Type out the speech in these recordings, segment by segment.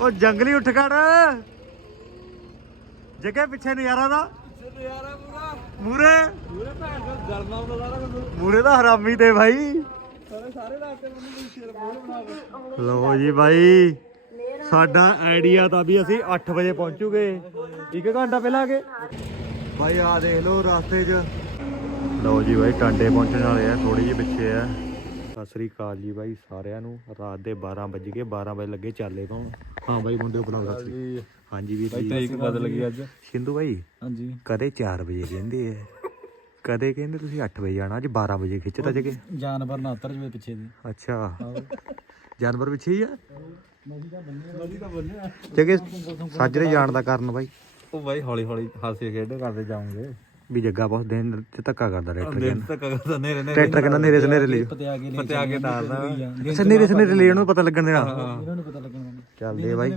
ਉਹ ਜੰਗਲੀ ਉੱਠ ਖੜ। ਜਗੇ ਪਿੱਛੇ ਨਜ਼ਾਰਾ ਦਾ। ਪੂਰਾ। ਮੂਰੇ ਭੈਣ ਦਾ ਸਾਰਾ ਮੂਰੇ ਦਾ ਹਰਾਮੀ ਤੇ ਭਾਈ। ਸਾਰੇ ਮੈਨੂੰ ਸ਼ੇਰ ਬਣਾ ਕੇ। ਲਓ ਜੀ ਭਾਈ ਸਾਡਾ ਆਈਡੀਆ ਤਾਂ ਵੀ ਅਸੀਂ 8 ਵਜੇ ਪਹੁੰਚੂਗੇ। ਇੱਕ ਘੰਟਾ ਪਹਿਲਾਂ ਆ ਗਏ। ਭਾਈ ਆ ਦੇਖ ਲਓ ਰਸਤੇ 'ਚ। ਲਓ ਜੀ ਭਾਈ ਟਾਂਡੇ ਪਹੁੰਚਣ ਵਾਲੇ ਆ ਥੋੜੀ ਜਿਹੀ ਪਿੱਛੇ ਆ। ਸਤਿ ਸ੍ਰੀ ਅਕਾਲ ਜੀ ਭਾਈ ਸਾਰਿਆਂ ਨੂੰ। ਰਾਤ ਦੇ 12 ਵਜ ਗਏ 12 ਵਜੇ ਲੱਗੇ ਚਾਲੇ ਤੋਂ। ਹਾਂ ਭਾਈ ਮੁੰਡੇ ਬੁਲਾਓ ਸਤਿ ਸ੍ਰੀ ਹਾਂਜੀ ਵੀਰ ਜੀ। ਤਰੀਕ ਬਦਲ ਗਈ ਅੱਜ? ਸਿੰਧੂ ਭਾਈ ਹਾਂਜੀ। ਕਦੇ 4 ਵਜੇ ਕਹਿੰਦੇ ਆ। ਕਦੇ ਕਹਿੰਦੇ ਤੁਸੀਂ 8 ਵਜੇ ਜਾਣਾ ਅੱਜ 12 ਵਜੇ ਖਿੱਚਤਾ ਜਗੇ। ਜਾਨਵਰ ਨਾ ਉਤਰ ਜਵੇ ਪਿੱਛੇ ਦੀ। ਅੱਛਾ। ਜਾਨਵਰ ਪਿੱਛੇ ਹੀ ਆ? ਜਗੇ ਸਾਜਰੇ ਜਾਣ ਦਾ ਕਾਰਨ ਬਾਈ। ਉਹ ਬਾਈ ਹੌਲੀ ਹੌਲੀ ਹਾਸੇ ਖੇਡੇ ਕਰਦੇ ਜਾਉਂਗੇ ਵੀ ਜੱਗਾ ਬਹੁਤ ਦਿਨ ਚ ਧੱਕਾ ਕਰਦਾ ਟਰੈਕਟਰ ਦਿਨ ਕਹਿੰਦਾ। ਕਰਦਾ ਨੇਰੇ ਨੇਰੇ ਟਰੈਕਟਰ ਕਹਿੰਦਾ ਨੇਰੇ ਸਨੇਰੇ ਲਈ ਪਤੇ ਆ ਕੇ ਲੈ ਪਤੇ ਆ ਕੇ ਤਾਰਦਾ ਅੱਛਾ ਨੇਰੇ ਸਨੇਰੇ ਲਈ ਉਹਨੂੰ ਪਤਾ ਲੱਗਣ ਦੇਣਾ। ਇਹਨਾਂ ਨੂੰ ਪਤਾ ਲੱਗਣਾ ਚੱਲਦੇ ਬਾਈ।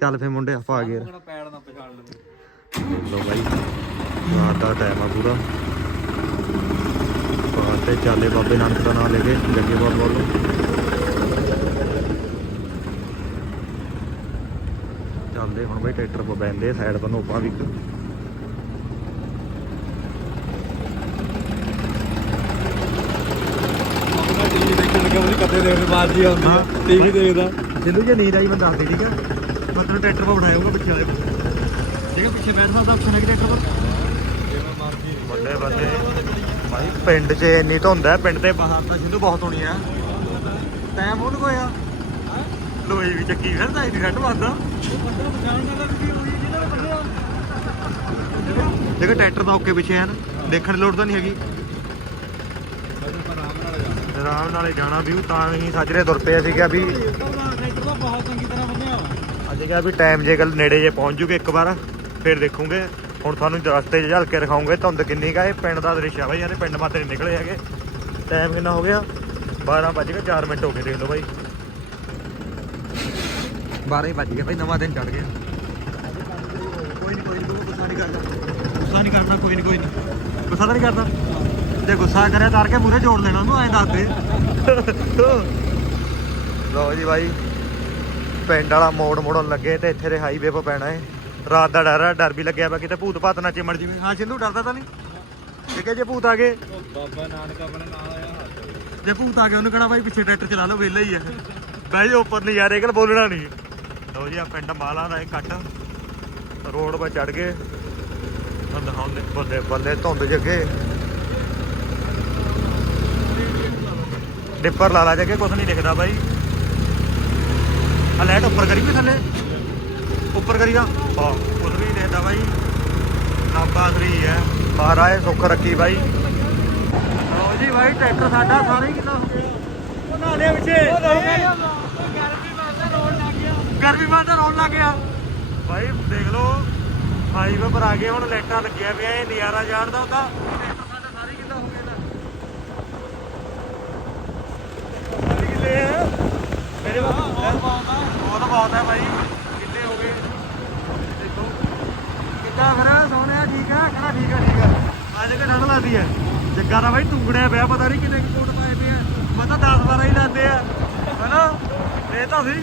ਚੱਲ ਫੇ ਮੁੰਡੇ ਆਪਾਂ ਆ ਗਏ। ਪੈੜ ਨਾ ਪਛਾਣ ਲਵੇ। ਲੋ ਬਾਈ। ਰਾਤ ਦਾ ਟਾਈਮ ਆ ਪੂਰਾ। ਬਾਹਰ ਤੇ ਚਾਲੇ ਬਾਬੇ ਨਾਨਕ ਦਾ ਨਾਮ ਲੈ ਕੇ ਜੱਗੇ ਬਾਬਾ ਵੱਲੋਂ ਚੱਲਦੇ ਹੁਣ ਬਾਈ ਟਰੈਕਟਰ ਪਾ ਬੈੰਦੇ ਸਾਈਡ ਤੋਂ ਆਪਾਂ ਵੀ ਆਪਣਾ ਟੀਵੀ ਦੇਖਣ ਲੱਗਾ ਉਹਦੀ ਕਦੇ ਦੇਖ ਬਾਅਦ ਜੀ ਆਉਂਦੀ ਆ ਟੀਵੀ ਦੇਖਦਾ। ਜਿੰਦੂ ਜੇ ਨੀਂਦ ਆਈ ਮੈਂ ਦੱਸ ਦੇ ਠੀਕ ਆ? ਮੈਂ ਤੈਨੂੰ ਟਰੈਕਟਰ ਪਾ ਬਿਠਾਇਆਊਗਾ ਪਿੱਛੇ ਵਾਲੇ ਠੀਕ ਆ ਪਿੱਛੇ ਬੈਠ ਸਕਦਾ ਆਪਸ਼ਨ ਹੈ ਕਿ ਟਰੈਕਟਰ ਪਾ ਵੱਡੇ ਬੰਦੇ। ਭਾਈ ਪਿੰਡ 'ਚ ਇੰਨੀ ਧੁੰਦ ਹੈ ਪਿੰਡ ਦੇ ਬਾਹਰ ਤਾਂ ਸਿੰਧੂ ਬਹੁਤ ਹੋਣੀ ਆ। ਟਾਈਮ ਉਹਨੂੰ ਕੋਇਆ ਲੋਈ ਵੀ ਚੱਕੀ ਫਿਰਦਾ ਇਹਦੀ ਘੱਟ ਵੱਧਦਾ ਬੰਦਾ ਪਛਾਣ ਕਰਦਾ ਵੀ ਹੋਈ ਜਿਹਨਾਂ ਨੇ ਬੰਨਿਆ ਦੇਖੋ ਟਰੈਕਟਰ ਤਾਂ ਓਕੇ ਪਿੱਛੇ ਹਨ। ਦੇਖਣ ਦੀ ਲੋੜ ਤਾਂ ਨਹੀਂ ਹੈਗੀ। ਆਰਾਮ ਨਾਲ ਜਾਣਾ ਨਾਲੇ ਜਾਣਾ ਵੀ, ਤਾਂ ਹੀ ਸਾਜਰੇ ਤੁਰ ਪਏ ਸੀ ਕਿ ਵੀ ਅੱਜ ਕਿਹਾ ਵੀ ਟਾਈਮ ਜੇ ਗੱਲ ਨੇੜੇ ਜੇ ਪਹੁੰਚ ਜੂਗੇ ਇੱਕ ਵਾਰ, ਫਿਰ ਦੇਖੂਗੇ। ਹੁਣ ਤੁਹਾਨੂੰ ਰਸਤੇ 'ਚ ਝਲ ਕੇ ਧੁੰਦ ਕਿੰਨੀ ਕਾ ਇਹ ਪਿੰਡ ਦਾ ਦ੍ਰਿਸ਼ ਆ ਬਾਈ ਯਾਰ ਪਿੰਡ ਮਾਤੇ ਨਹੀਂ ਨਿਕਲੇ ਹੈਗੇ। ਟਾਈਮ ਕਿੰਨਾ ਹੋ ਗਿਆ? 12 ਵੱਜ ਕੇ 4 ਮਿੰਟ ਹੋ ਗਏ, ਦੇਖ ਲਓ ਬਾਈ। 12 ਹੀ ਵੱਜ ਗਏ ਬਾਈ, ਨਵਾਂ ਦਿਨ ਚੜ ਗਿਆ। ਕੋਈ ਨਹੀਂ ਕੋਈ ਨਹੀਂ ਗੁੱਸਾ ਨਹੀਂ ਕਰਦਾ ਗੁੱਸਾ ਨਹੀਂ ਕਰਨਾ, ਕੋਈ ਨਹੀਂ ਕੋਈ ਨਹੀਂ ਗੁੱਸਾ ਤਾਂ ਨਹੀਂ ਕਰਦਾ ਜੇ ਗੁੱਸਾ ਕਰਿਆ ਤਾਰ ਕੇ ਮੂਰੇ ਜੋੜ ਲੈਣਾ ਉਹਨੂੰ ਐਂ ਦੱਸ ਦੇ। ਲਓ ਜੀ ਬਾਈ ਪਿੰਡ ਵਾਲਾ ਮੋੜ ਮੋੜਨ ਲੱਗੇ ਤੇ ਇੱਥੇ ਦੇ ਹਾਈਵੇ 'ਤੇ ਪੈਣਾ ਏ। ਰਾਤ ਦਾ ਡਰ ਆ ਡਰ ਵੀ ਲੱਗਿਆ ਪਿਆ ਕਿਤੇ ਭੂਤ ਭਾਤ ਨਾ ਚਿਮੜ ਜਿਵੇਂ। ਹਾਂ ਸਿੰਧੂ ਡਰਦਾ ਤਾਂ ਨਹੀਂ? ਠੀਕ ਹੈ ਜੇ ਭੂਤ ਆ ਗਏ। ਬਾਬਾ ਨਾਨਕ ਆਪਣੇ ਨਾਲ ਆਇਆ ਹੱਥ ਜੇ ਭੂਤ ਆ ਗਏ ਉਹਨੂੰ ਕਹਣਾ ਬਾਈ ਪਿੱਛੇ ਟਰੈਕਟਰ ਚਲਾ ਲਓ ਵਿਹਲਾ ਹੀ ਆ। ਬਹਿ ਜਾ ਉੱਪਰ ਨਹੀਂ ਯਾਰ ਇਹ ਗੱਲ ਬੋਲਣਾ ਨਹੀਂ ਲਓ ਜੀ ਆ ਪਿੰਡ ਮਾਲਾ ਦਾ ਇਹ ਕੱਟ। ਰੋਡ 'ਤੇ ਚੜ ਗਏ। ਦਿਖਾਉਂਦੇ ਬੱਲੇ ਬੱਲੇ ਧੁੰਦ ਜੱਗੇ। ਡਿੱਪਰ ਲਾ ਲਾ ਜੱਗੇ ਕੁਝ ਨਹੀਂ ਦਿਖਦਾ ਬਾਈ। ਆ ਲਾਈਟ ਉੱਪਰ ਕਰੀ ਵੀ ਥੱਲੇ। ਉੱਪਰ ਕਰੀਦਾ ਹਾਂ ਕੁਝ ਨਹੀਂ ਦਿਖਦਾ ਬਾਈ। ਨਾਬਾ 3 ਹੈ। ਮਹਾਰਾਜ ਸੁੱਖ ਰੱਖੀ ਬਾਈ। ਲਓ ਜੀ ਬਾਈ, ਟਰੈਕਟਰ ਸਾਡਾ ਸਾਰਾ ਕਿੰਨਾ ਹੋ ਗਿਆ। ਉਹ ਨਾਲੇ ਪਿੱਛੇ। ਗਰਮੀ ਮਾਰਦਾ ਰੋਣ ਲੱਗ ਗਿਆ। ਬਾਈ, ਦੇਖ ਲਓ। ਹਾਈਵੇ ਪਰ ਆ ਗਏ ਹੁਣ ਲਾਈਟਾਂ ਲੱਗਿਆ ਪਿਆ ਇਹ ਨਜ਼ਾਰਾ ਜਾਣਦਾ ਹੁੰਦਾ ਟਰੈਕਟਰ ਸਾਡਾ ਸਾਰਾ ਹੀ ਕਿੰਨਾ ਹੋ ਗਿਆ ਇਹਦਾ ਸਾਰੇ ਕਿੱਲੇ ਆ ਮੇਰੇ ਬਹੁਤ ਬਹੁਤ ਬਹੁਤ ਹੈ ਬਾਈ ਕਿੱਲੇ ਹੋ ਗਏ ਦੇਖੋ ਕਿੱਦਾਂ ਫਿਰ ਸੋਹਣਿਆ ਠੀਕ ਆ ਕਹਿੰਦਾ ਠੀਕ ਆ ਠੀਕ ਆ ਅੱਜ ਕਿ ਠੰਡ ਲੱਗਦੀ ਹੈ ਜੱਗਾ ਪਿਆ ਪਤਾ ਨਹੀਂ ਕਿੰਨੇ ਕੁ ਕੋਟ ਪਾਏ ਪਏ ਆ। ਮੈਂ ਤਾਂ 10 12 ਹੀ ਲਾਦੇ ਆ। ਹਨਾ? ਇਹ ਤਾਂ ਸੀ।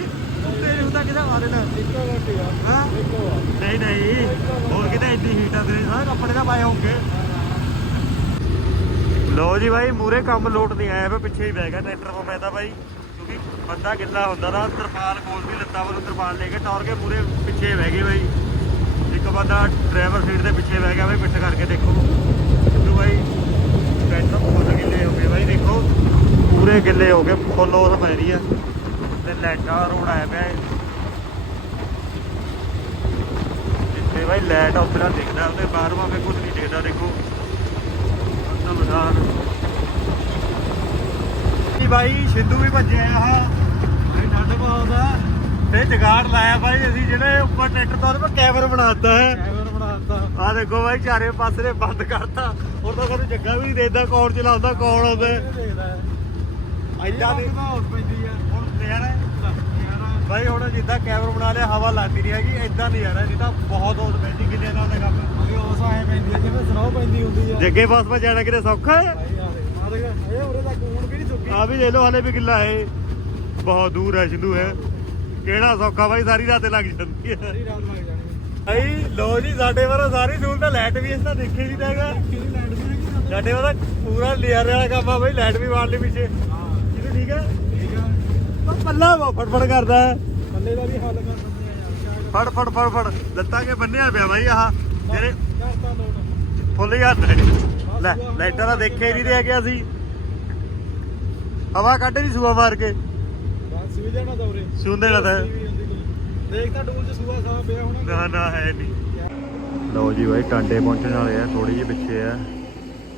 ਤੇਰੇ ਹੁੰਦਾ ਕਿਹਦਾ ਮਾਰੇ ਨਾ ਇੱਕੋ ਰੋਟੀ ਆ ਹਾਂ? ਨਹੀਂ ਨਹੀਂ। ਹੋਰ ਕਿਤੇ ਇੰਨੀ ਹੀਟ ਆ ਤੇਰੇ? ਸਾਰੇ ਕੱਪੜੇ ਤਾਂ ਪਾਏ ਹੋਣਗੇ। ਲੋ ਜੀ ਬਾਈ ਮੂਰੇ ਕੰਮ ਲੋਟ ਨਹੀਂ ਆਇਆ ਵੇ ਪਿੱਛੇ ਹੀ ਬਹਿ ਗਿਆ ਟਰੈਕਟਰ ਕੋ ਮੈਂ ਤਾਂ ਬਾਈ। ਕਿਉਂਕਿ ਬੰਦਾ ਗਿੱਲਾ ਹੁੰਦਾ ਨਾ, ਤਰਪਾਲ ਕੋਲ ਵੀ ਲੱਤਾਂ ਵੱਲੋਂ ਤਰਪਾਲ ਲੈ ਕੇ ਟੌਰ ਕੇ ਮੂਰੇ ਪਿੱਛੇ ਬਹਿ ਗਏ ਬਾਈ। ਇੱਕ ਬੰਦਾ ਡਰਾਈਵਰ ਸੀਟ ਦੇ ਪਿੱਛੇ ਬਹਿ ਗਿਆ ਬਾਈ ਪਿੱਛੇ ਕਰਕੇ ਦੇਖੋ। ਸਿੱਧੂ ਬਾਈ ਟਰੈਕਟਰ ਬਹੁਤ ਗਿੱਲੇ ਹੋ ਗਏ ਬਾਈ ਦੇਖੋ। ਪੂਰੇ ਗਿੱਲੇ ਹੋ ਗਏ ਫੁੱਲ ਉਸ ਪੈ ਰਹੀ ਆ। ਤੇ ਲੈਟਾ ਰੋਡ ਆਇਆ ਪਿਆ ਜਿੱਥੇ ਬਾਈ ਲਾਈਟ ਉੱਪਰਾਂ ਦਿਖਦਾ ਉਹਦੇ ਬਾਹਰੋਂ ਆਵੇ ਕੁਝ ਨਹੀਂ ਦਿਖਦਾ ਦੇਖੋ। ਅੰਦਰ ਮਜ਼ਾਰ ਜੀ ਬਾਈ ਸਿੱਧੂ ਵੀ ਭੱਜਿਆ ਆ ਇਹ ਠੰਡ ਬਹੁਤ ਆ। ਤੇ ਜਗਾੜ ਲਾਇਆ ਬਾਈ ਅਸੀਂ ਜਿਹੜੇ ਉੱਪਰ ਟਰੈਕਟਰ ਤੋਂ ਉਹਦੇ ਪਰ ਕੈਮਰਾ ਬਣਾਤਾ ਹੈ। ਕੈਮਰਾ ਬਣਾਤਾ ਆ ਦੇਖੋ ਬਾਈ ਚਾਰੇ ਪਾਸੇ ਬੰਦ ਕਰਤਾ। ਹੁਣ ਤਾਂ ਸਾਨੂੰ ਜੱਗਾ ਵੀ ਨਹੀਂ ਦੇਦਾ ਕੌਣ ਚਲਾਉਂਦਾ ਕੌਣ ਆਉਂਦਾ। ਦੇਖਦਾ। ਐਡਾ ਨਹੀਂ ਹੋਰ ਪੈਂਦੀ ਆ। ਹੁਣ ਨਜ਼ਾਰਾ ਹੈ ਬਾਈ ਹੁਣ ਜਿੱਦਾਂ ਕੈਮਰਾ ਬਣਾ ਲਿਆ ਹਵਾ ਲੱਗਦੀ ਨਹੀਂ ਹੈਗੀ ਐਦਾਂ ਨਜ਼ਾਰਾ ਨਹੀਂ ਤਾਂ ਬਹੁਤ ਹੋਤ ਪੈਂਦੀ ਕਿੰਨੇ ਦਾ ਉਹਦਾ ਕੰਮ ਅਗੇ ਉਸ ਆਏ ਪੈਂਦੀ ਆ ਜਿਵੇਂ ਸਨੋ ਪੈਂਦੀ ਹੁੰਦੀ ਆ। ਜੱਗੇ ਪਾਸ ਪਾ ਜਾਣਾ ਕਿਤੇ ਸੌਖਾ ਹੈ। ਭਾਈ ਆ ਦੇ ਆ ਦੇਖ ਇਹ ਉਰੇ ਤੱਕ ਹੁਣ ਵੀ ਨਹੀਂ ਸੁੱਕੀ। ਆ ਵੀ ਲੈ ਲਓ ਹਲੇ ਵੀ ਕਿੱਲਾ ਹੈ। ਬਹੁਤ ਦੂਰ ਹੈ ਸਿੰਧੂ ਹੈ। ਕਿਹੜਾ ਸੌਖਾ ਬਾਈ ਸਾਰੀ ਰਾਤ ਲੱਗ ਜਾਂਦੀ ਹੈ। ਸਾਰੀ ਰਾਤ ਲੱਗ ਜਾਣੀ ਭਾਈ ਲੋ ਜੀ ਸਾਡੇ ਵੱਲੋਂ ਸਾਰੀ ਸਹੂਲਤ ਲਾਈਟ ਵੀ ਇਸ ਦਾ ਦੇਖੀ ਨਹੀਂ ਹੈਗਾ। ਸਾਡੇ ਵੱਲੋਂ ਪੂਰਾ ਲੇਅਰ ਵਾਲਾ ਕੰਮ ਆ ਬਾਈ ਲਾਈਟ ਵੀ ਮਾਰ ਲਈ ਪਿੱਛੇ। ਹਾਂ। ਠੀਕ ਹੈ ਠੀਕ ਆ ਪਰ ਪੱਲਾ ਬਹੁਤ ਫੜਫੜ ਕਰਦਾ ਹੈ। ਥੱਲੇ ਦਾ ਵੀ ਹੱਲ ਕਰ ਦਿੰਦੇ ਆ ਯਾਰ ਫੜ ਫੜ ਫੜ ਫੜ। ਲੱਤਾਂ ਕੇ ਬੰਨਿਆ ਪਿਆ ਬਾਈ ਆਹ? ਤੇਰੇ ਫੁੱਲ ਹੱਥ ਨੇ। ਲੈ ਲਾਈਟਾਂ ਦਾ ਦੇਖਿਆ ਹੀ ਨਹੀਂ ਰਹਿ ਗਿਆ ਸੀ ਹਵਾ ਕੱਢ ਨਹੀਂ ਸੂਆ ਮਾਰ ਕੇ। ਬਸ ਵੀ ਜਾਣਾ ਦੌਰੇ ਸੁਣਦੇ ਨਾ ਤਾਂ। ਦੇਖ ਤਾਂ ਡੂਲ ਚ ਸੂਆ ਸਾਹ ਪਿਆ ਹੋਣਾ। ਨਾ ਨਾ ਹੈ ਨਹੀਂ। ਲਓ ਜੀ ਬਾਈ ਟਾਂਡੇ ਪਹੁੰਚਣ ਵਾਲੇ ਆ ਥੋੜੀ ਜਿਹੀ ਪਿੱਛੇ ਆ।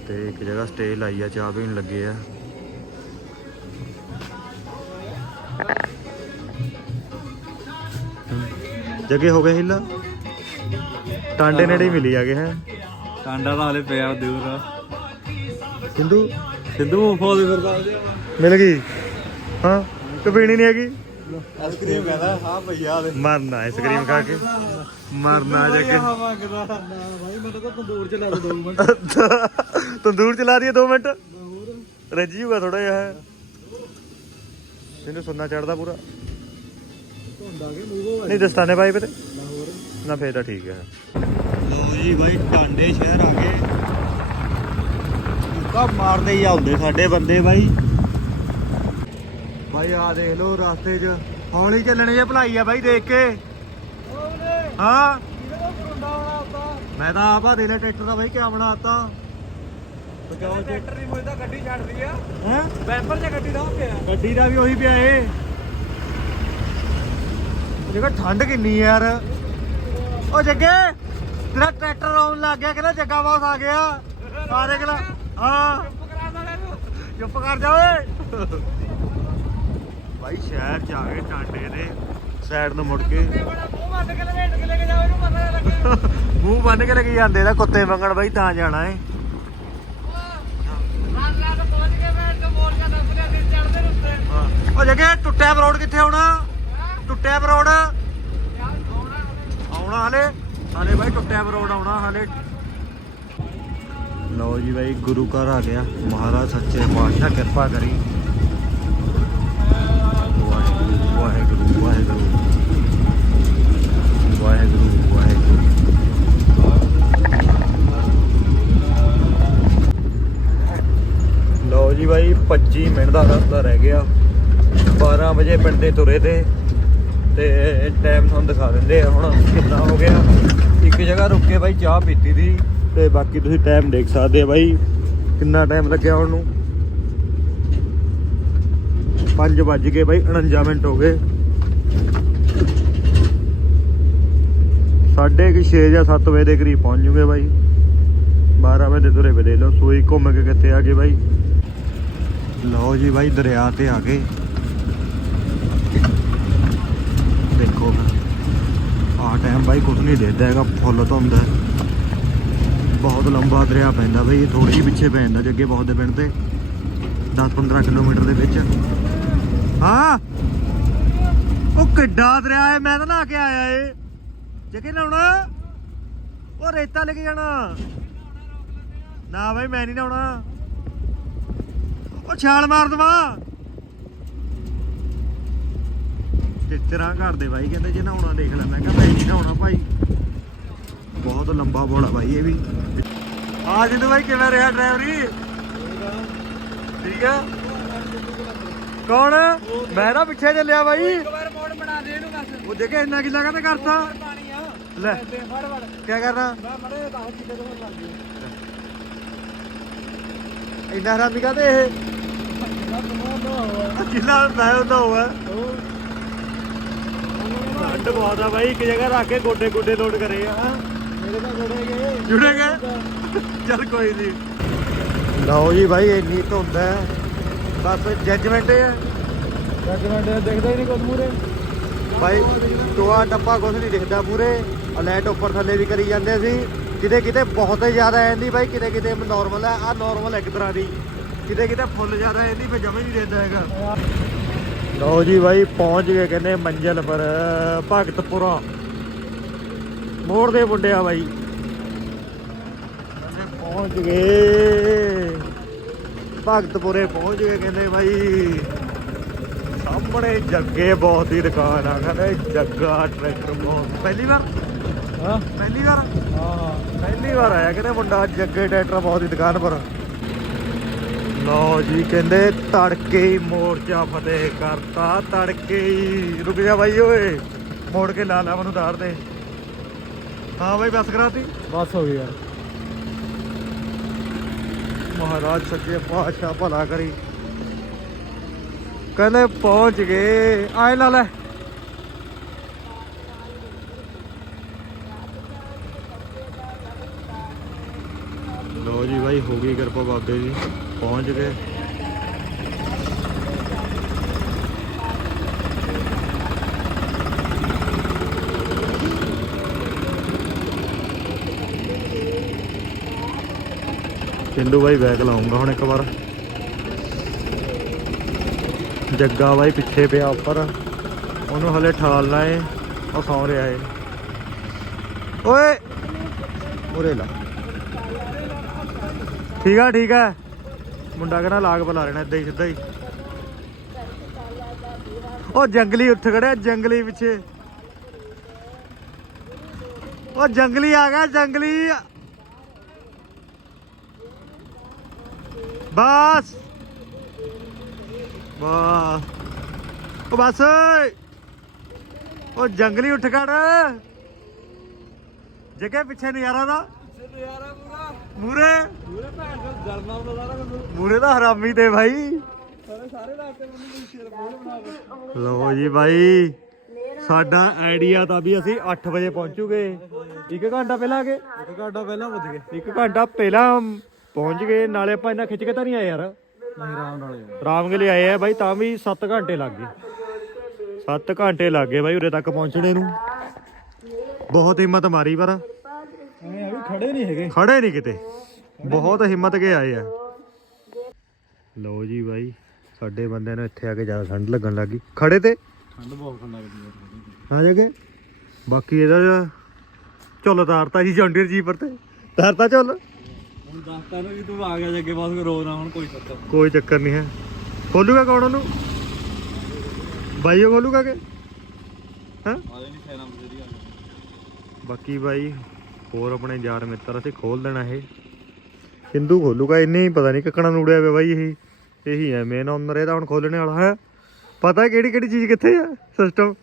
ਤੇ ਇੱਕ ਜਗ੍ਹਾ ਸਟੇ ਲਾਈ ਆ ਚਾਹ ਪੀਣ ਲੱਗੇ ਆ। ਜਗੇ ਹੋ ਗਏ ਹਿੱਲਾ? ਟਾਂਡੇ ਨੇੜੇ ਹੀ ਮਿਲੀ ਆਗੇ ਹੈ? ਟਾਂਡਾ ਤਾਂ ਹਲੇ ਪਿਆ ਦੂਰ ਸਿੰਧੂ? ਸਿੰਧੂ ਫੋਲ ਫਿਰਦਾ ਮਿਲ ਗਈ। ਹਾਂ ਕਿ ਪੀਣੀ ਨਹੀਂ ਹੈਗੀ? ਆਈਸਕ੍ਰੀਮ ਕਹਿੰਦਾ ਹਾਂ ਭਈਆ ਦੇ। ਮਰਨਾ ਆਈਸਕ੍ਰੀਮ ਖਾ ਕੇ। ਮਰਨਾ ਜਗੇ। ਮੰਗਦਾ ਨਾ ਭਾਈ ਮੈਨੂੰ ਤਾਂ ਤੰਦੂਰ ਚ ਲਾ ਦੇ 2 ਮਿੰਟ। ਤੰਦੂਰ ਚਲਾ ਦਈਏ 2 ਮਿੰਟ। ਹੋਰ ਰੱਜੀ ਹੋਗਾ ਥੋੜਾ ਜਿਹਾ ਇਹਨੂੰ ਸੁੰਨਾ ਚੜਦਾ ਪੂਰਾ। ਧੁੰਦਾ ਕੇ ਨਹੀਂ ਦਸਤਾਨੇ ਪਤੇ ਲਾਹੌਰ। ਨਾ ਫੇਰ ਤਾਂ ਠੀਕ ਹੈ। ਲੋ ਜੀ ਬਾਈ ਟਾਂਡੇ ਸ਼ਹਿਰ ਆ ਗਏ। ਕਾ ਮਾਰਦੇ ਹੀ ਆਉਂਦੇ ਸਾਡੇ ਬੰਦੇ ਬਾਈ। ਬਾਈ ਆ ਦੇਖ ਲੋ ਰਸਤੇ 'ਚ। ਹੌਲੀ ਚੱਲਣੇ ਜੇ ਭਲਾਈ ਆ ਬਾਈ ਦੇਖ ਕੇ। ਹਾਂ। ਮੈਂ ਤਾਂ ਆਪਾ ਦੇ ਲਿਆ ਟਰੈਕਟਰ ਦਾ ਬਾਈ ਕਿਆ ਬਣਾਤਾ। ਗੱਡੀ ਛੱਡਦੀ ਆ। ਹੈ? ਬੈਂਪਰ 'ਚ ਗੱਡੀ ਦਾ ਉਹ ਪਿਆ ਗੱਡੀ ਦਾ ਵੀ ਉਹੀ ਪਿਆ ਏ। ਜਗਾ ਠੰਡ ਕਿੰਨੀ ਯਾਰ। ਓ ਜੱਗੇ ਤੇਰਾ ਟਰੈਕਟਰ ਆਉਣ ਲੱਗ ਗਿਆ ਕਹਿੰਦਾ ਜੱਗਾ ਬਾਸ ਆ ਗਿਆ। ਸਾਰੇ ਗਲਾ ਹਾਂ। ਕਰਾ ਵਾਲੇ ਨੂੰ ਚੁੱਪ ਕਰ ਜਾ ਓਏ। ਭਾਈ ਸ਼ਹਿਰ ਚ ਆ ਗਏ ਟਾਂਡੇ ਦੇ ਸਾਈਡ ਨੂੰ ਮੁੜ ਕੇ। ਮੂੰਹ ਬੰਦ ਕੇ ਕੇ ਲੈ ਕੇ ਬੰਨ ਕੇ ਜਾਂਦੇ ਨਾ ਕੁੱਤੇ ਮੰਗਣ ਬਾਈ ਤਾਂ ਜਾਣਾ ਏ। ਰਾਤ ਰਾਤ ਪਹੁੰਚ ਕੇ ਮੈਂ ਤੇ ਮੋੜ ਕੇ ਦੱਸ ਰਿਹਾ ਦਿਨ ਚੜਦੇ ਰੁੱਤੇ ਹਾਂ। ਓ ਜੱਗੇ ਟੁੱਟਿਆ ਰੋਡ ਕਿੱਥੇ ਆਉਣਾ ਟੁੱਟਿਆ ਰੋਡ ਯਾਰ ਆਉਣਾ ਹਲੇ। ਹਲੇ? ਬਾਈ ਟੁੱਟਿਆ ਰੋਡ ਆਉਣਾ ਹਲੇ। ਲਓ ਜੀ ਬਾਈ ਗੁਰੂ ਘਰ ਆ ਗਿਆ। ਮਹਾਰਾਜ ਸੱਚੇ ਪਾਤਸ਼ਾਹ ਕਿਰਪਾ ਕਰੀ। ਵਾਹਿਗੁਰੂ ਵਾਹਿਗੁਰੂ ਲਓ ਜੀ ਬਾਈ 25 ਮਿੰਟ ਦਾ ਰਸਤਾ ਰਹਿ ਗਿਆ। 12 ਵਜੇ ਪਿੰਡ ਦੇ ਤੁਰੇ ਤੇ ਤੇ ਟਾਈਮ ਤੁਹਾਨੂੰ ਦਿਖਾ ਦਿੰਦੇ ਆ ਹੁਣ ਕਿੰਨਾ ਹੋ ਗਿਆ। ਇੱਕ ਜਗ੍ਹਾ ਰੁਕ ਕੇ ਬਾਈ ਚਾਹ ਪੀਤੀ ਦੀ, ਤੇ ਬਾਕੀ ਤੁਸੀਂ ਟਾਈਮ ਦੇਖ ਸਕਦੇ ਆ ਬਾਈ, ਕਿੰਨਾ ਟਾਈਮ ਲੱਗਿਆ ਉਹਨੂੰ ਨੂੰ। 5 ਵੱਜ ਕੇ ਬਾਈ 49 ਮਿੰਟ ਹੋ ਗਏ। ਸਾਢੇ ਕਿ 6 ਜਾਂ 7 ਵਜੇ ਦੇ ਕਰੀਬ ਪਹੁੰਚ ਜੂਗੇ ਬਾਈ। 12 ਵਜੇ ਤੁਰੇ ਵੇ ਦੇ ਲਓ, ਸੂਈ ਘੁੰਮ ਕੇ ਕਿੱਥੇ ਆ ਗਏ ਬਾਈ। ਲਓ ਜੀ ਬਾਈ, ਦਰਿਆ ਤੇ ਆ ਗਏ। ਦੇਖੋ ਆ ਟਾਈਮ ਬਾਈ ਕੁਝ ਨਹੀਂ ਦੇਖਦਾ ਹੈਗਾ, ਫੁੱਲ ਧੁੰਦ ਹੈ। ਬਹੁਤ ਲੰਬਾ ਦਰਿਆ ਪੈਂਦਾ ਬਈ, ਇਹ ਥੋੜੀ ਜਿਹੀ ਪਿੱਛੇ ਪੈ ਜਾਂਦਾ ਜੱਗੇ ਬਹੁਤ ਦੇ ਪਿੰਡ ਤੇ। 10-15 ਕਿਲੋਮੀਟਰ ਦੇ ਵਿੱਚ। ਹਾਂ! ਉਹ ਕਿੱਡਾ ਦਰਿਆ ਹੈ, ਮੈਂ ਤਾਂ ਨਹਾ ਕੇ ਆਇਆ ਏ। ਜੱਗੇ ਨਹਾਉਣਾ? ਉਹ ਰੇਤਾ ਲੈ ਕੇ ਜਾਣਾ। ਨਾ ਬਾਈ ਮੈਂ ਨਹੀਂ ਨਹਾਉਣਾ। ਉਹ ਛਾਲ ਮਾਰ ਦਵਾ। ਟਿੱਚਰਾਂ ਘਰ ਦੇ ਬਾਈ ਕਹਿੰਦੇ ਜੇ ਨਹਾਉਣਾ ਦੇਖ ਲੈ। ਮੈਂ ਕਿਹਾ ਮੈਂ ਨਹੀਂ ਨਹਾਉਣਾ ਭਾਈ। ਬਹੁਤ ਲੰਬਾ ਬੋਲਾ ਬਾਈ ਇਹ ਵੀ। ਆ ਜਿੰਦੂ ਬਾਈ ਕਿਵੇਂ ਰਿਹਾ ਡਰਾਈਵਰੀ? ਠੀਕ ਆ? ਕੌਣ? ਮੈਂ ਤਾਂ ਪਿੱਛੇ ਚੱਲਿਆ ਬਾਈ। ਇੱਕ ਵਾਰ ਮੋੜ ਬਣਾ ਦੇ ਇਹਨੂੰ ਬਸ। ਉਹ ਦੇਖੇ ਇੰਨਾ ਕਿੱਲਾ ਕਹਿੰਦਾ ਕਰਤਾ? ਲੈ। ਦੇ ਫੜ ਫੜ ਕੀ ਕਰਨਾ? ਮੈਂ ਮੜੇ 10 ਕਿੱਲੇ ਤੋਂ ਲੱਗ ਗਿਆ ਇੰਨਾ ਹਰਾਮੀ ਕਾਤੇ ਇਹ? ਨਾ ਤੁਮੋ ਨਾ ਹੋਇਆ। ਜਿੰਨਾ ਮੈਂ ਆ ਬਾਈ ਇੱਕ ਜਗ੍ਹਾ ਰੱਖ ਕੇ ਗੋਡੇ ਗੋਡੇ ਲੋਡ ਕਰੇ ਆ। ਮੇਰੇ ਤਾਂ ਜੁੜੇ ਗਏ। ਜੁੜੇ ਗਏ? ਚੱਲ ਕੋਈ ਨਹੀਂ ਲਓ ਜੀ ਬਾਈ ਇੰਨੀ ਧੁੰਦ ਹੈ। ਬਸ ਜੱਜਮੈਂਟ ਹੈ। ਜੱਜਮੈਂਟ ਦੇਖਦਾ ਹੀ ਨਹੀਂ ਕੁਝ ਮੂਰੇ ਬਾਈ ਟੋਆ ਟੱਪਾ ਕੁਝ ਨਹੀਂ ਦਿਖਦਾ ਪੂਰੇ ਅਲੈਟ ਉੱਪਰ ਥੱਲੇ ਵੀ ਕਰੀ ਜਾਂਦੇ ਸੀ। ਕਿਤੇ ਕਿਤੇ ਬਹੁਤ ਜ਼ਿਆਦਾ ਆਂਦੀ ਬਾਈ, ਕਿਤੇ ਕਿਤੇ ਨਾਰਮਲ ਹੈ ਆ ਨਾਰਮਲ ਇੱਕ ਤਰ੍ਹਾਂ ਦੀ। ਕਿਤੇ ਕਿਤੇ ਫੁੱਲ ਜ਼ਿਆਦਾ ਆਂਦੀ ਫਿਰ ਜਮੇ ਨਹੀਂ ਦਿੰਦਾ ਹੈਗਾ। ਲਓ ਜੀ ਬਾਈ, ਪਹੁੰਚ ਗਏ ਕਹਿੰਦੇ ਮੰਜ਼ਲ ਪਰ, ਭਗਤਪੁਰਾ। ਮੋੜ ਦੇ ਮੁੰਡਿਆ ਬਾਈ। ਕਹਿੰਦੇ ਪਹੁੰਚ ਗਏ। ਭਗਤਪੁਰੇ ਪਹੁੰਚ ਗਏ ਕਹਿੰਦੇ ਬਾਈ। ਸਾਹਮਣੇ ਜੱਗੇ ਬਹੁਤ ਦੀ ਦੁਕਾਨ ਆ, ਕਹਿੰਦੇ ਜੱਗਾ ਟਰੈਕਟਰ ਬਹੁਤ। ਪਹਿਲੀ ਵਾਰ? ਹਾਂ। ਪਹਿਲੀ ਵਾਰ? ਹਾਂ ਪਹਿਲੀ ਵਾਰ ਆਇਆ ਕਹਿੰਦੇ ਮੁੰਡਾ ਜੱਗੇ ਟਰੈਕਟਰ ਬਹੁਤ ਦੀ ਦੁਕਾਨ ਪਰ। ਲਓ ਜੀ ਕਹਿੰਦੇ ਤੜਕੇ ਹੀ ਮੋਰਚਾ ਫਤਿਹ ਕਰਤਾ ਤੜਕੇ ਹੀ। ਰੁਕ ਜਾ ਬਾਈ ਓਏ ਮੋੜ ਕੇ ਲਾ ਲਾ ਮੈਨੂੰ ਤਾਰ ਦੇ ਹਾਂ ਬਾਈ ਬਸ ਕਰਾਤੀ? ਬਸ ਹੋ ਗਈ ਯਾਰ। ਮਹਾਰਾਜ ਸੱਚੇ ਪਾਤਸ਼ਾਹ ਭਲਾ ਕਰੀ। ਕਹਿੰਦੇ ਪਹੁੰਚ ਗਏ। ਆਏ ਲਾ ਲੈ। ਲੋ ਜੀ ਭਾਈ ਹੋ ਗਈ ਕਿਰਪਾ ਬਾਬੇ ਦੀ, ਪਹੁੰਚ ਗਏ। ਚਿੰਦੂ ਬਾਈ ਬੈਗ ਲਾਉਂਗਾ ਹੁਣ ਇੱਕ ਵਾਰ। ਜੱਗਾ ਬਾਈ ਪਿੱਛੇ ਪਿਆ ਉੱਪਰ। ਉਹਨੂੰ ਹਲੇ ਠਾਲਣਾ ਏ ਉਹ ਸੌਂ ਰਿਹਾ ਏ। ਓਏ! ਉਰੇ ਲਾ। ਠੀਕ ਆ ਠੀਕ ਆ। ਮੁੰਡਾ ਕਹਿੰਦਾ ਲਾਗ ਬੁਲਾ ਲੈਣਾ ਏਦਾਂ ਹੀ, ਸਿੱਧਾ ਹੀ। ਉਹ ਜੰਗਲੀ ਉੱਠ ਖੜਿਆ, ਜੰਗਲੀ ਪਿੱਛੇ। ਉਹ ਜੰਗਲੀ ਆ ਗਿਆ, ਜੰਗਲੀ। ਬਸ। ਵਾਹ। ਉਹ ਬਸ। ਉਹ ਜੰਗਲੀ ਉੱਠ ਖੜ। ਜਗੇ ਪਿੱਛੇ ਨਜ਼ਾਰਾ ਦਾ? ਯਾਰ ਮੂਰੇ? ਪੂਰੇ ਭੈਣ ਦਾ ਜਲਨਾ ਹੁੰਦਾ ਸਾਰਾ ਕੁਝ ਮੂਰੇ ਦਾ ਹਰਾਮੀ ਤੇ ਭਾਈ ਸਾਰੇ ਸਾਰੇ ਰਸਤੇ ਮੈਨੂੰ ਕੋਈ ਸ਼ੇਰ ਬੋਲ ਬਣਾ ਕੇ। ਲਓ ਜੀ ਭਾਈ ਸਾਡਾ ਆਈਡੀਆ ਤਾਂ ਵੀ ਅਸੀਂ 8 ਵਜੇ ਪਹੁੰਚੂਗੇ। ਇੱਕ ਘੰਟਾ ਪਹਿਲਾਂ ਆ ਗਏ? ਇੱਕ ਘੰਟਾ ਪਹਿਲਾਂ ਵੱਜ ਗਏ। ਇੱਕ ਘੰਟਾ ਪਹਿਲਾਂ ਪਹੁੰਚ ਗਏ ਨਾਲੇ ਆਪਾਂ ਇੰਨਾ ਖਿੱਚ ਕੇ ਤਾਂ ਨਹੀਂ ਆਏ ਯਾਰ। ਨਹੀਂ ਰਾਮ ਨਾਲ ਆਏ। ਆ ਬਾਈ ਤਾਂ ਵੀ 7 ਘੰਟੇ ਲੱਗ ਗਏ। 7 ਘੰਟੇ ਲੱਗ ਗਏ ਬਾਈ ਉਰੇ ਤੱਕ ਪਹੁੰਚਣੇ ਨੂੰ। ਬਹੁਤ ਹਿੰਮਤ ਮਾਰੀ ਪਰ। ਖੜੇ ਨਹੀਂ ਹੈਗੇ। ਖੜੇ ਨਹੀਂ ਕਿਤੇ। ਬਹੁਤ ਹਿੰਮਤ ਕੇ ਆਏ ਆ। ਲਓ ਜੀ ਬਾਈ ਸਾਡੇ ਬੰਦਿਆਂ ਨੂੰ ਇੱਥੇ ਆ ਕੇ ਜ਼ਿਆਦਾ ਠੰਡ ਲੱਗਣ ਲੱਗੀ ਖੜੇ ਤੇ? ਠੰਡ ਬਹੁਤ ਲੱਗਦੀ ਆ ਜਾਗੇ ਬਾਕੀ ਇਹਦਾ ਝੁੱਲ ਤਾਰਤਾ ਜੀ ਜੌਂਡੀਅਰ ਜੀ ਪਰ ਤੇ। ਤਾਰਤਾ ਝੁੱਲ? ਹੁਣ ਦੱਸਤਾ ਨਾ ਵੀ ਤੂੰ ਆ ਗਿਆ ਜੱਗੇ ਬਸ ਰੋ ਨਾ ਹੁਣ ਕੋਈ ਚੱਕਰ ਕੋਈ ਚੱਕਰ ਨਹੀਂ ਹੈ। ਖੋਲੂਗਾ ਕੌਣ ਉਹਨੂੰ? ਬਾਈ ਉਹ ਖੋਲੂਗਾ ਕਿ? ਹਾਂ? ਬਾਕੀ ਬਾਈ ਹੋਰ ਆਪਣੇ ਯਾਰ ਮਿੱਤਰ ਅਸੀਂ ਖੋਲ ਦੇਣਾ ਇਹ। ਹਿੰਦੂ ਖੋਲੂਗਾ ਇੰਨੇ ਹੀ ਪਤਾ ਨਹੀਂ ਕਿੱਕਣਾ ਨੂੜਿਆ ਪਿਆ ਬਾਈ ਇਹ। ਇਹੀ ਹੈ ਮੇਨ ਓਨਰ ਇਹਦਾ ਹੁਣ ਖੋਲਣੇ ਵਾਲਾ ਹੈ। ਪਤਾ ਕਿਹੜੀ ਕਿਹੜੀ ਚੀਜ਼ ਕਿੱਥੇ ਆ ਸਿਸਟਮ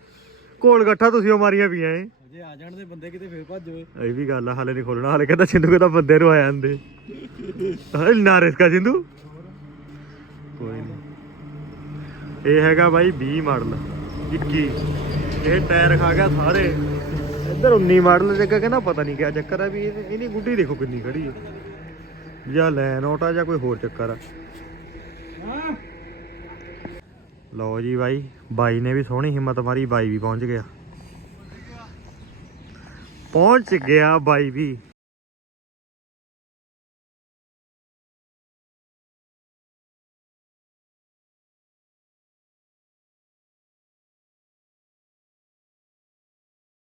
ਕੋਲ ਗੱਠਾ ਤੁਸੀਂ ਉਹ ਮਾਰੀਆਂ ਪਈਆਂ ਏ ਜੇ ਆ ਜਾਣ ਦੇ ਬੰਦੇ ਕਿਤੇ ਫੇਰ ਭੱਜ ਇਹ ਵੀ ਗੱਲ ਆ ਹਾਲੇ ਨਹੀਂ ਖੋਲਣਾ ਹਾਲੇ ਕਹਿੰਦਾ ਸਿੰਧੂ ਕਹਿੰਦਾ ਬੰਦੇ ਨੂੰ ਆ ਜਾਂਦੇ। ਹਾਂ ਨਾ ਰਿਸਕਾ ਸਿੰਧੂ। ਕੋਈ ਨਹੀਂ ਇਹ ਹੈਗਾ ਬਾਈ 20 ਮਾਡਲ 21 ਇਹ ਟਾਇਰ ਖਾ ਗਿਆ ਸਾਰੇ। ਇੱਧਰ 19 ਮਾਡਲ ਜੱਗਾ ਕਹਿੰਦਾ ਪਤਾ ਨਹੀਂ ਕਿਆ ਚੱਕਰ ਆ ਵੀ ਇਹ- ਇਹਦੀ ਗੁੱਡੀ ਦੇਖੋ ਕਿੰਨੀ ਖੜੀ ਹੈ ਜਾਂ ਲੈਨ ਆਊਟ ਆ ਜਾਂ ਕੋਈ ਹੋਰ ਚੱਕਰ ਆ। ਲਓ ਜੀ ਬਾਈ ਬਾਈ ਨੇ ਵੀ ਸੋਹਣੀ ਹਿੰਮਤ ਮਾਰੀ, ਬਾਈ ਵੀ ਪਹੁੰਚ ਗਿਆ। ਪਹੁੰਚ ਗਿਆ ਬਾਈ ਵੀ।